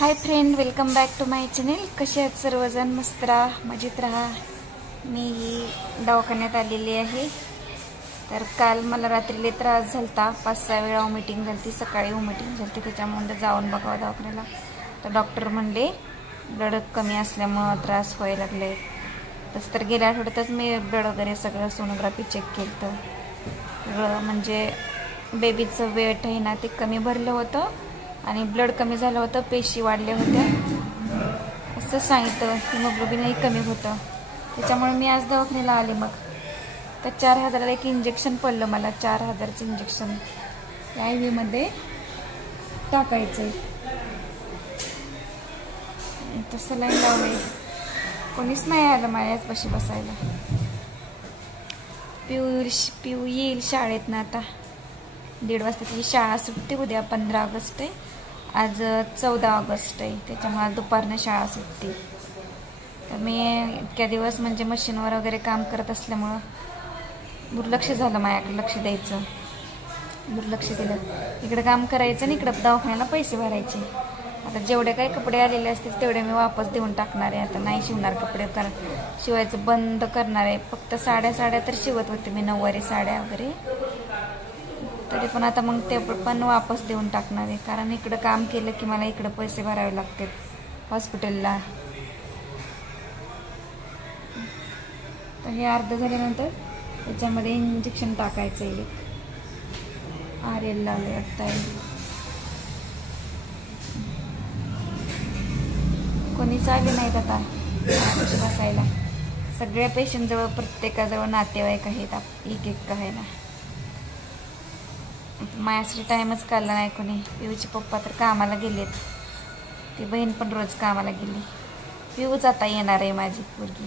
High friend, welcome back to my channel. कसे आहेत सर्वजण? मस्त राहा, मजेत राहा. मी दवाखान्यात आलेली आहे. तर काल मला रात्रीला त्रास झालता, 5-6 वेळा वॉमिटिंग झाली. सकाळी वॉमिटिंग झाली, त्याच्यामुळे जाऊन बघावं दवाखान्याला. तर डॉक्टर म्हणले ब्लड कमी असल्यामुळे त्रास व्हायला लागले. तसं तर गेल्या आठवड्यातच मी ब्लड वगैरे सगळं सोनोग्राफी चेक केलं तर म्हणजे बेबीचं वेट आहे ना ते कमी भरलं होतं आणि ब्लड कमी झालं होतं, पेशी वाढल्या होत्या असं सांगितलं. हिमोग्लोबिनही कमी होतं. त्याच्यामुळे मी आज दवाखान्याला आले. मग तर 4000ला एक इंजेक्शन पडलं मला. 4000चं इंजेक्शन या IV मध्ये टाकायचं आहे. तसं लाईन लावलंय, कोणीच नाही आलं माझ्यापाशी बसायला. पिऊ येईल शाळेत ना. आता 1:30 वाजता तिची शाळा सुटते. उद्या 15 ऑगस्ट आहे, आज 14 ऑगस्ट आहे. त्याच्यामुळे दुपारनं शाळा सुटते. तर मी इतक्या दिवस म्हणजे मशीनवर वगैरे काम करत असल्यामुळं दुर्लक्ष झालं. माझ्याकडे लक्ष द्यायचं, दुर्लक्ष दिलं. इकडे काम करायचं आणि इकडं दवाखान्याला पैसे भरायचे. आता जेवढे काही कपडे आलेले असतील तेवढे मी वापस देऊन टाकणार आहे. आता नाही शिवणार कपडे, कारण शिवायचं बंद करणार आहे. फक्त साड्या तर शिवत होते मी, नऊवारी साड्या वगैरे. तरी पण आता मग ते पण वापस देऊन टाकणार आहे, कारण इकडं काम केलं की मला इकडं पैसे भरावे लागतात हॉस्पिटलला. तर हे अर्ध झाल्यानंतर त्याच्यामध्ये इंजेक्शन टाकायचं आहे. RL लावले वाटतं. कोणीच आले नाहीत आता बसायला. सगळ्या पेशंटजवळ प्रत्येकाजवळ नातेवाईक आहेत, एक आहे ना. माझ्यासाठी टाईमच काढला नाही कोणी. पिऊचे पप्पा तर कामाला गेलेत, ती बहीण पण रोज कामाला गेली. पिऊच आता येणार आहे माझी पोरगी.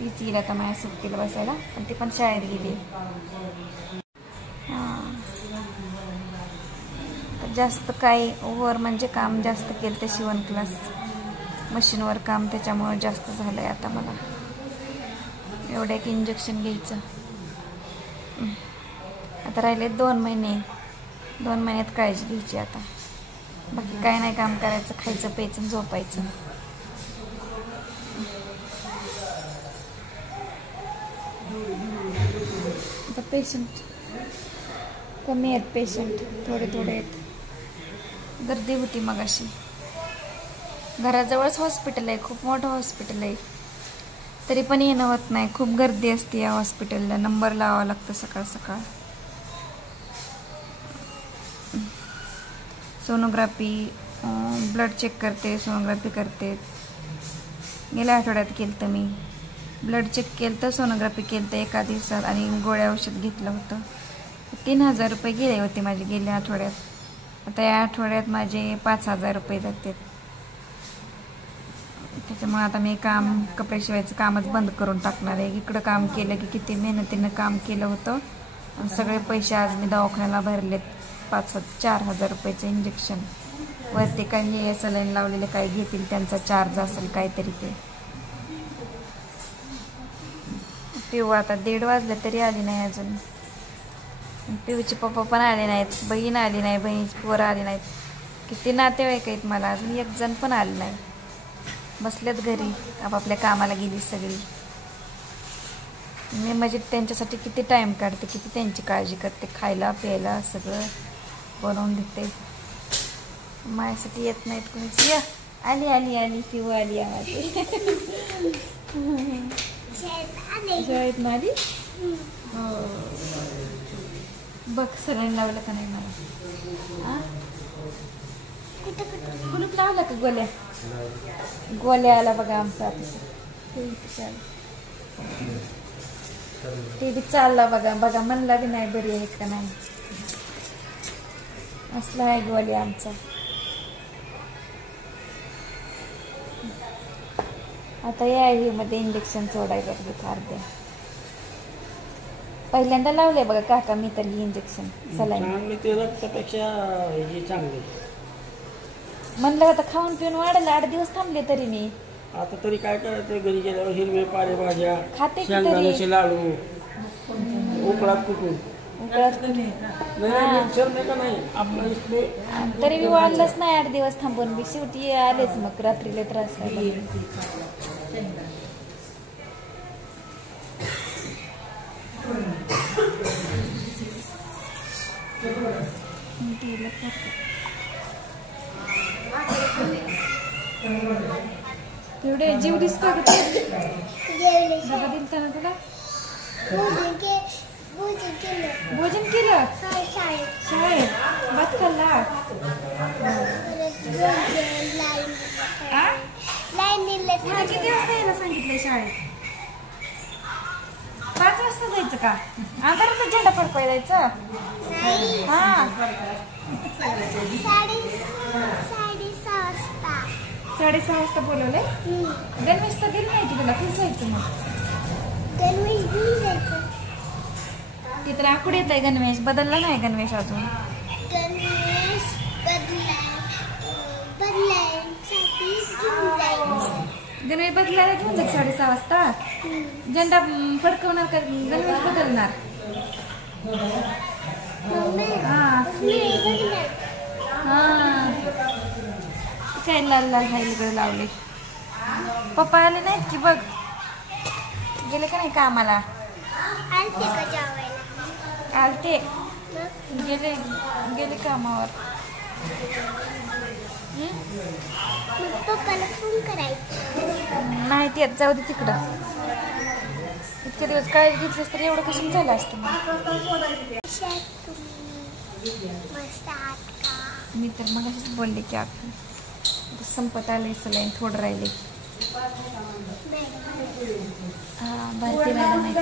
तीच येईल आता माझ्या सुट्टीला बसायला, पण ती पण शाळेत गेली. तर जास्त काही ओव्हर म्हणजे काम जास्त केलं ते शिवण क्लास मशीनवर काम, त्याच्यामुळे जास्त झालंय आता मला. एवढं एक इंजेक्शन घ्यायचं. आता राहिले 2 महिने. 2 महिन्यात काळजी घ्यायची. आता बाकी काय नाही, काम करायचं, खायचं प्यायचं झोपायचं. आता पेशंट कमी आहेत, पेशंट थोडे आहेत. गर्दी होती मगाशी. घराजवळच हॉस्पिटल आहे, खूप मोठं हॉस्पिटल आहे, तरी पण येणं होत नाही. खूप गर्दी असते या हॉस्पिटलला. नंबर लावावा लागतं सकाळ सकाळ. सोनोग्राफी, ब्लड चेक करते, सोनोग्राफी करते. गेल्या आठवड्यात केलं तर मी ब्लड चेक केलं तर सोनोग्राफी केलं तर एका दिवसात, आणि गोळ्या औषध घेतलं होतं. 3000 रुपये गेले होते माझे गेल्या आठवड्यात. आता या आठवड्यात माझे 5000 रुपये जातात. त्याच्यामुळे आता मी कपडे शिवायचं कामच बंद करून टाकणार आहे. इकडं काम केलं की किती मेहनतीनं काम केलं होतं, आणि सगळे पैसे आज मी दवाखान्याला भरलेत. 4000 रुपयाचं इंजेक्शन. वरती काही सलाईन लावलेले काही घेतील त्यांचा चार्ज असेल काहीतरी ते. पिऊ आता 1:30 वाजले तरी आली नाही अजून. पिऊचे पप्पा पण आले नाहीत, बहीण आली नाही, बहिणीची पोरं आली नाहीत. किती नातेवाईक आहेत मला, अजून एक जण पण आले नाही. बसलेत घरी, आपापल्या कामाला गेली सगळी. मी म्हणजे त्यांच्यासाठी किती टाईम काढते, किती त्यांची काळजी करते, खायला प्यायला सगळं बनवून देते. माझ्यासाठी येत नाहीत कोणीच. या आली पिऊ आली आली. शाळेत आली. बघ सगळ्यांनी लावलं का नाही मला? कुलूप लावला का? गोल्या आला बघा आमचा. ते बी चालला बघा म्हणला बी नाही बरी आहेत का नाही. असला आहे गोल्या आमचा. आता या IV मध्ये इंजेक्शन सोडायला अर्ध्या. पहिल्यांदा लावले बघा काका मी तर इंजेक्शन सलाईन. म्हणलं आता खाऊन पिऊन वाढलं. 8 दिवस थांबले तरी मी. आता तरी काय करायचं, घरी गेल्यावर हिरवे पालेभाज्या खाते शेंगदाण्याचे लाडू, उकळात कुटून चलने का नहीं अपना इसमें तरी बी वाढलंच नाही 8 दिवस थांबून बी शेवटी आलेच मग रात्रीला त्रास व्हायला. एवढे जीव दिसतो का डबा दिलता ना तुला. भोजन केलं शाळेत भात खाल्ला. तुला किती वाजता यायला सांगितलंय शाळेत. 5 वाजता जायचं का. अंधारातच झेंडा फडकवाय जायचं. हा 6:30 वाजता बोलवलंय. गणवेश तर गेली नाही की तुला किती जायचं मग. ती तर आकुड येत आहे गणवेश. बदलला नाही गणवेश अजून. गणवेश बदलायला घेऊन जाईल 6:30 वाजता. झेंडा फडकवणार का गणवेश बदलणार. हा काय लाल लाल हायलीकडे लावले. पप्पा आले नाहीत की बघ. गेले का नाही कामाला. आलते गेले गेले कामावर. पप्पाला फोन करायचं नाही ते जाऊ दे तिकडं. इतके दिवस काळजी घेतलीस तर एवढं कसं झालं असतं. मी तर मग अशीच बोलले की आपण संपत आले सलाईन थोडं राहिले. हा भारती नाही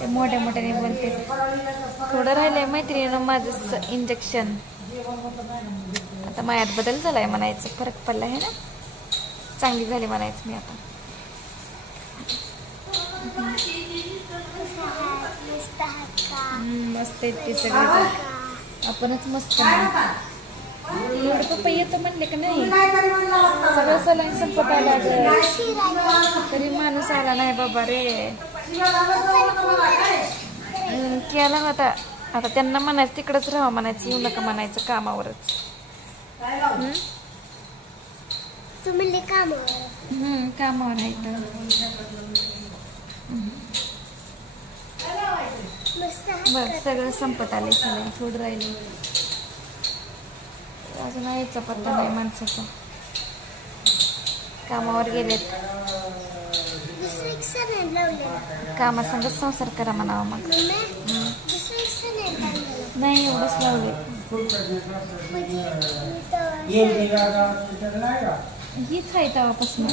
ते मोठ्या मोठ्याने बोलते. थोडं राहिलंय मैत्रिणीनं माझं इंजेक्शन. आता मायात बदल झालाय म्हणायचं. फरक पडला आहे ना. चांगली झाली म्हणायचं मी आता. मस्त आहेत ते सगळे. आपणच मस्त एवढं पप्पा येतो म्हणले का नाही. सगळं सलाईन संपत आला तरी माणूस आला नाही बाबा रे. केला होता. आता त्यांना म्हणायचं तिकडच राहा म्हणायचं. येऊ नका म्हणायचं कामावरच. कामावर आहे तर बघ सगळं संपत आले. सलाईन थोडं राहिले. अजून यायचा पत्ता नाही माणसाचा. कामावर गेलेत. कामासंग संसार करा म्हणावं मग. नाही एवढंच लावले. हीच आहे तेव्हापासून.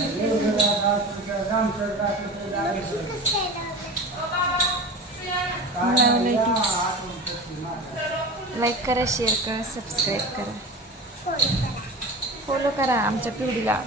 लाईक करा, शेअर करा, सबस्क्राईब करा, फॉलो करा आमच्या पिढीला.